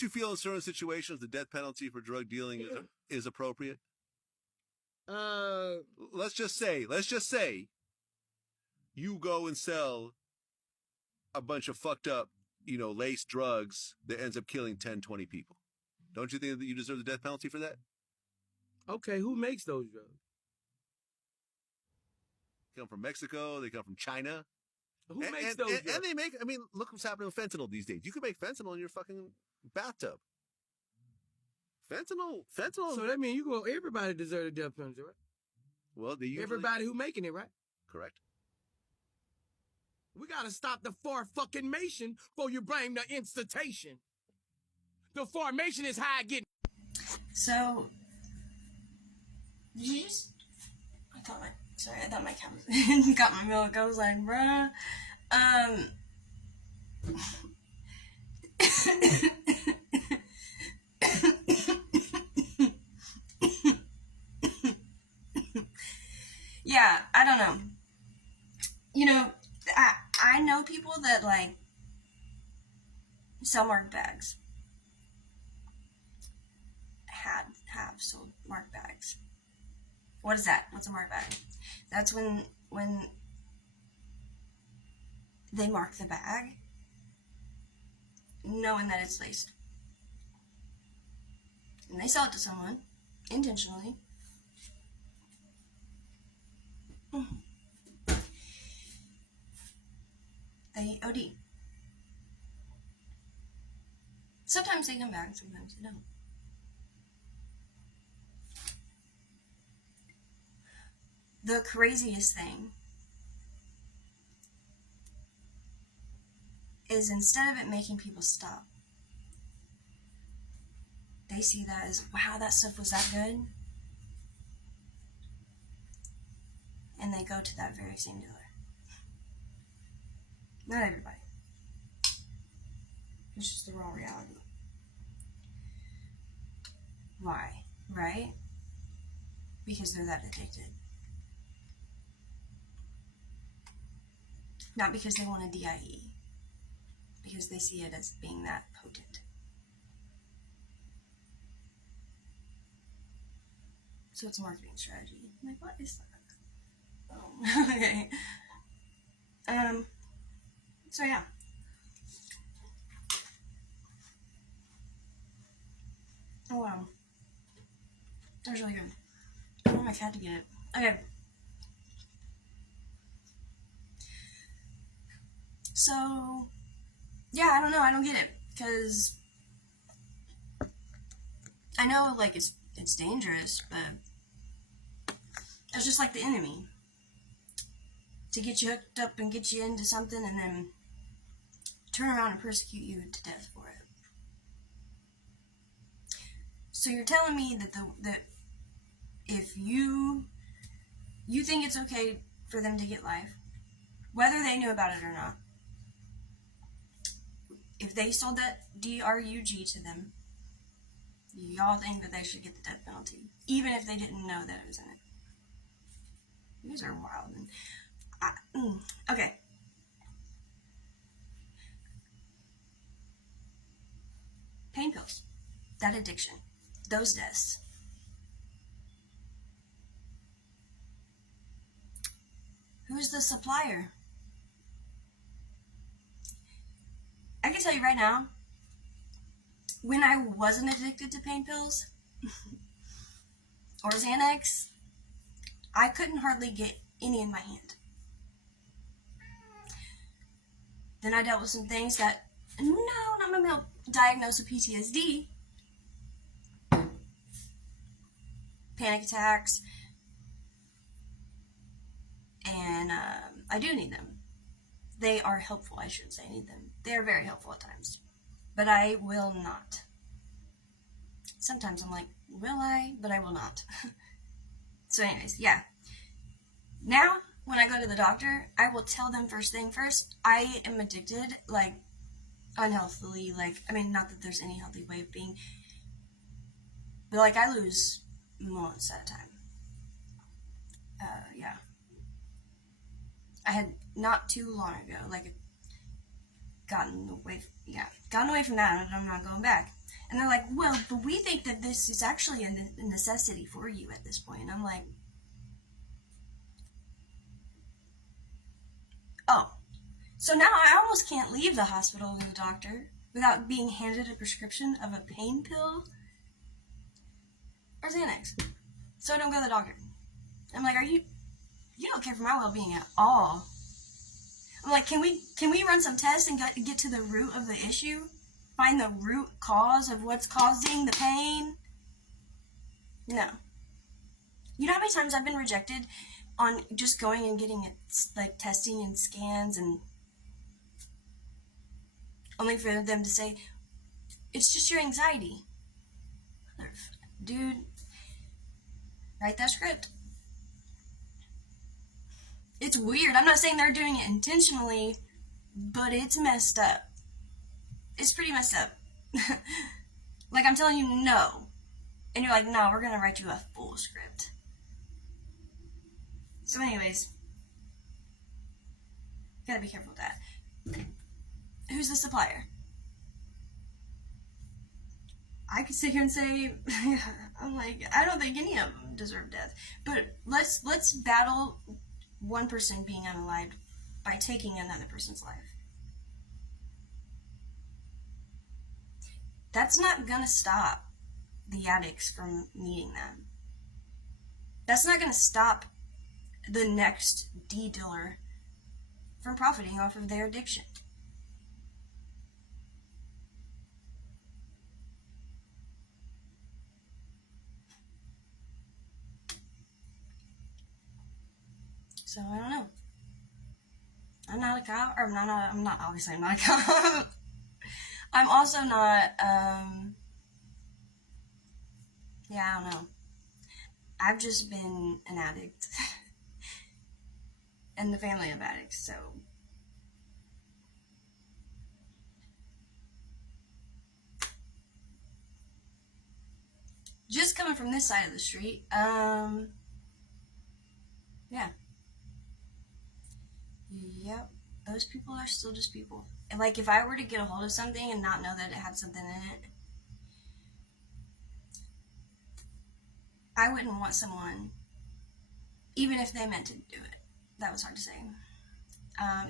you feel in certain situations the death penalty for drug dealing is appropriate? Let's just say you go and sell a bunch of fucked up, laced drugs that ends up killing 10, 20 people. Don't you think that you deserve the death penalty for that? Okay, who makes those drugs? They come from Mexico. They come from China. Who makes those drugs? And they make, look what's happening with fentanyl these days. You can make fentanyl in your fucking bathtub. Fentanyl. So that means everybody deserves a death penalty, right? Well, everybody who making it, right? Correct. We gotta stop the formation before you bring the institution. The formation is how I get. So, did you just? I thought my cat got my milk. I was like, bruh. Yeah, I don't know. I know people that like sell marked bags. Have sold marked bags. What is that? What's a marked bag? That's when they mark the bag, knowing that it's laced, and they sell it to someone intentionally. They OD. Sometimes they come back, sometimes they don't. The craziest thing is instead of it making people stop, they see that as, wow, that stuff was that good. And they go to that very same dealer. Not everybody. It's just the raw reality. Why? Right? Because they're that addicted. Not because they want a DIE. Because they see it as being that potent. So it's a marketing strategy. I'm like, what is that? Oh, okay. So yeah. Oh wow. That was really good. I want my cat to get it. Okay. So, yeah, I don't know. I don't get it. Because I know, like, it's dangerous, but it's just like the enemy. To get you hooked up and get you into something and then turn around and persecute you to death for it. So you're telling me that if you think it's okay for them to get life, whether they knew about it or not, if they sold that DRUG to them, y'all think that they should get the death penalty, even if they didn't know that it was in it. These are wild. Okay. Pain pills. That addiction. Those deaths. Who's the supplier? I can tell you right now, when I wasn't addicted to pain pills or Xanax, I couldn't hardly get any in my hand. Then I dealt with some things that, no, not my male, diagnosed with PTSD, panic attacks, and I do need them. They are helpful, I shouldn't say I need them. They are very helpful at times, but I will not. Sometimes I'm like, will I? But I will not. So anyways, yeah. Now, when I go to the doctor, I will tell them first thing first, I am addicted, like, unhealthily, like, I mean, not that there's any healthy way of being, but, like, I lose months at a time. Yeah. I had not too long ago, like, gotten away from that, and I'm not going back. And they're like, well, but we think that this is actually a necessity for you at this point. And I'm like, oh. So now I almost can't leave the hospital or the doctor without being handed a prescription of a pain pill or Xanax. So I don't go to the doctor. I'm like, you don't care for my well-being at all. I'm like, can we run some tests and get to the root of the issue? Find the root cause of what's causing the pain? No. You know how many times I've been rejected on just going and getting it, like, testing and scans, and only for them to say, it's just your anxiety. Dude, write that script. It's weird. I'm not saying they're doing it intentionally, but it's messed up. It's pretty messed up. Like, I'm telling you no. And you're like, no, we're going to write you a full script. So anyways, gotta be careful with that. Who's the supplier? I could sit here and say, I'm like, I don't think any of them deserve death. But let's battle one person being unalived by taking another person's life. That's not gonna stop the addicts from needing them. That's not gonna stop the next D-dealer from profiting off of their addiction. So I don't know. I'm not a cop, or I'm not obviously I'm not a cop. I'm also not, yeah, I don't know. I've just been an addict. And the family of addicts, so. Just coming from this side of the street, yeah. Yep, those people are still just people. And like, if I were to get a hold of something and not know that it had something in it, I wouldn't want someone, even if they meant to do it. That was hard to say.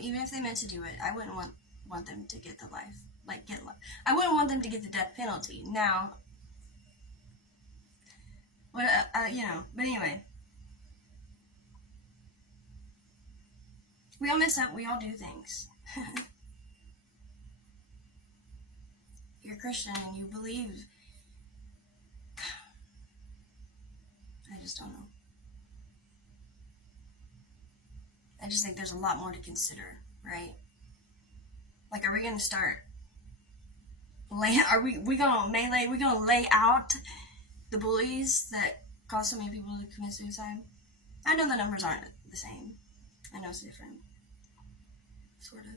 Even if they meant to do it, I wouldn't want them to get the life. I wouldn't want them to get the death penalty. Now, but anyway. We all mess up, we all do things. You're Christian and you believe. I just don't know. I just think there's a lot more to consider, right? Like, are we gonna start we gonna lay out the bullies that cause so many people to commit suicide? I know the numbers aren't the same. I know it's different. Sort of.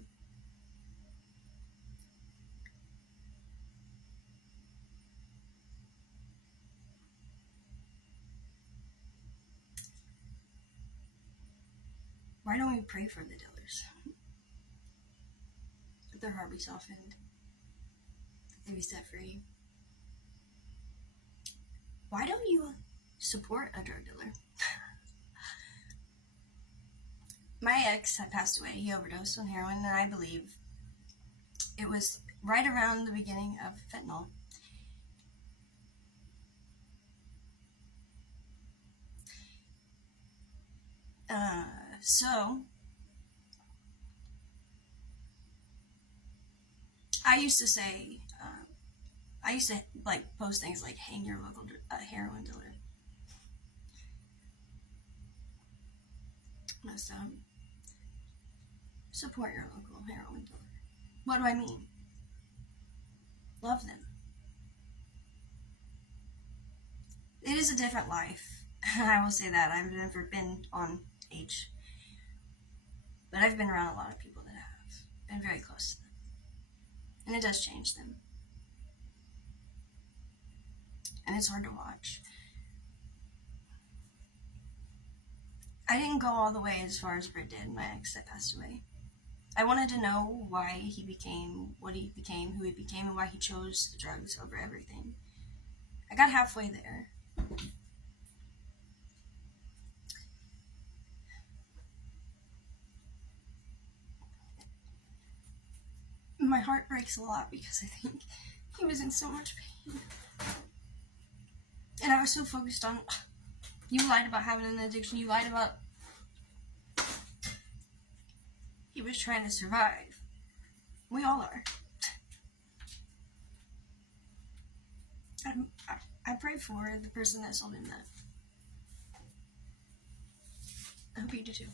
Why don't we pray for the dealers? That their heart be softened. That they be set free. Why don't you support a drug dealer? My ex had passed away. He overdosed on heroin, and I believe it was right around the beginning of fentanyl. So I used to say, like post things like hang your local heroin dealer. Most support your local heroin dealer. What do I mean? Love them. It is a different life. I will say that. I've never been on H. But I've been around a lot of people that have been very close to them. And it does change them. And it's hard to watch. I didn't go all the way as far as Britt did, my ex that passed away. I wanted to know why he became what he became, who he became, and why he chose the drugs over everything. I got halfway there. My heart breaks a lot because I think he was in so much pain. And I was so focused on, you lied about having an addiction, you lied about, he was trying to survive. We all are. I pray for the person that sold him that. I hope you do too.